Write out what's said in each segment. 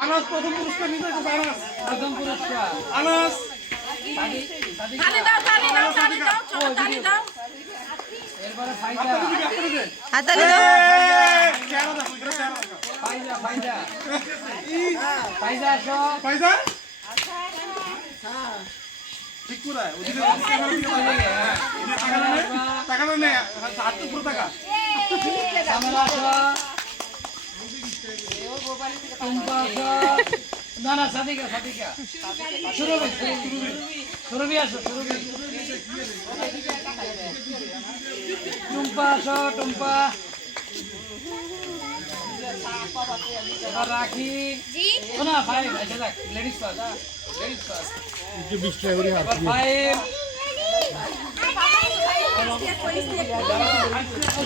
আনাস প্রথম পুরস্কার নিতে তো আনাস প্রথম পুরস্কার আনাস তালি দাও তালি দাও তালি দাও চলো তালি দাও এরপরে ফাইজা হাতালি দাও চেহারা দেখো এটা চেহারা দেখো ফাইজা ফাইজা ফাইজা আসো পয়সা ঠিক করে ওদিকে টাকা নেই হাত তো পুরো টাকা ক্যামেরা আসো টুম্পা আসো না না সাদিকা সাদিকা সুরভি সুরভি আসো সুরভি টুম্পা আসো টুম্পা এবার রাখি না ভাই আচ্ছা দেখ লেডিস ফার্স্ট লেডিস ফার্স্ট যে 20 টাকা করে হাত ফাইভ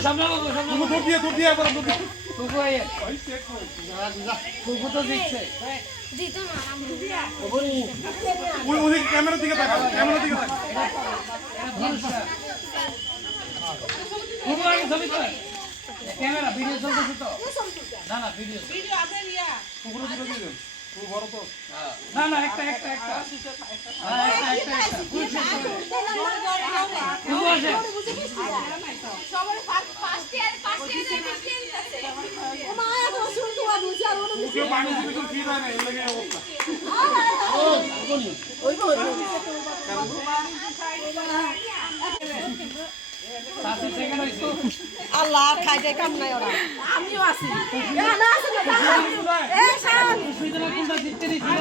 সামনে দূর দিয়ে এবার দূর দিয়ে টুকু আইয়ে টুকু তো দিচ্ছে ওই ওদিকে ক্যামেরার দিকে তাকাও ক্যামেরার দিকে তাকাও টুকু আগে ছবি তো ক্যামেরা ভিডিও চলতেছে তো না না ভিডিও পুকুরে দিকে দিয়ে দেন পুরো বড় তো না না একটা একটা একটা হ্যাঁ একটা একটা টুকু আসে কেউ পানি দিবে কেউ ফি দেয় না এই লাগে অবস্থা সাথে সেকেন্ড হইছে আল্লাহ খাইতে কাম নাই ওরা আমিও আছি না আছে না এই শান সুইদনা কোনটা জিততে নিছিল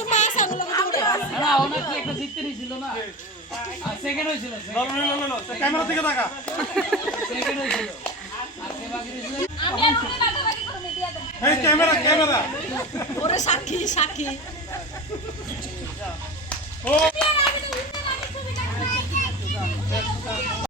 তুমি আছে আগুলো দৌড়ে না ওনা কি একটা জিততে নিছিল না আর সেকেন্ড হইছিল লো ক্যামেরার দিকে তাকা সেকেন্ড হইছিল আর কে বাকি দিছিল আমি আর ওরে লাগালাগি করে দিয়া দেব এই ক্যামেরা ওরে সাক্ষী সাক্ষী ও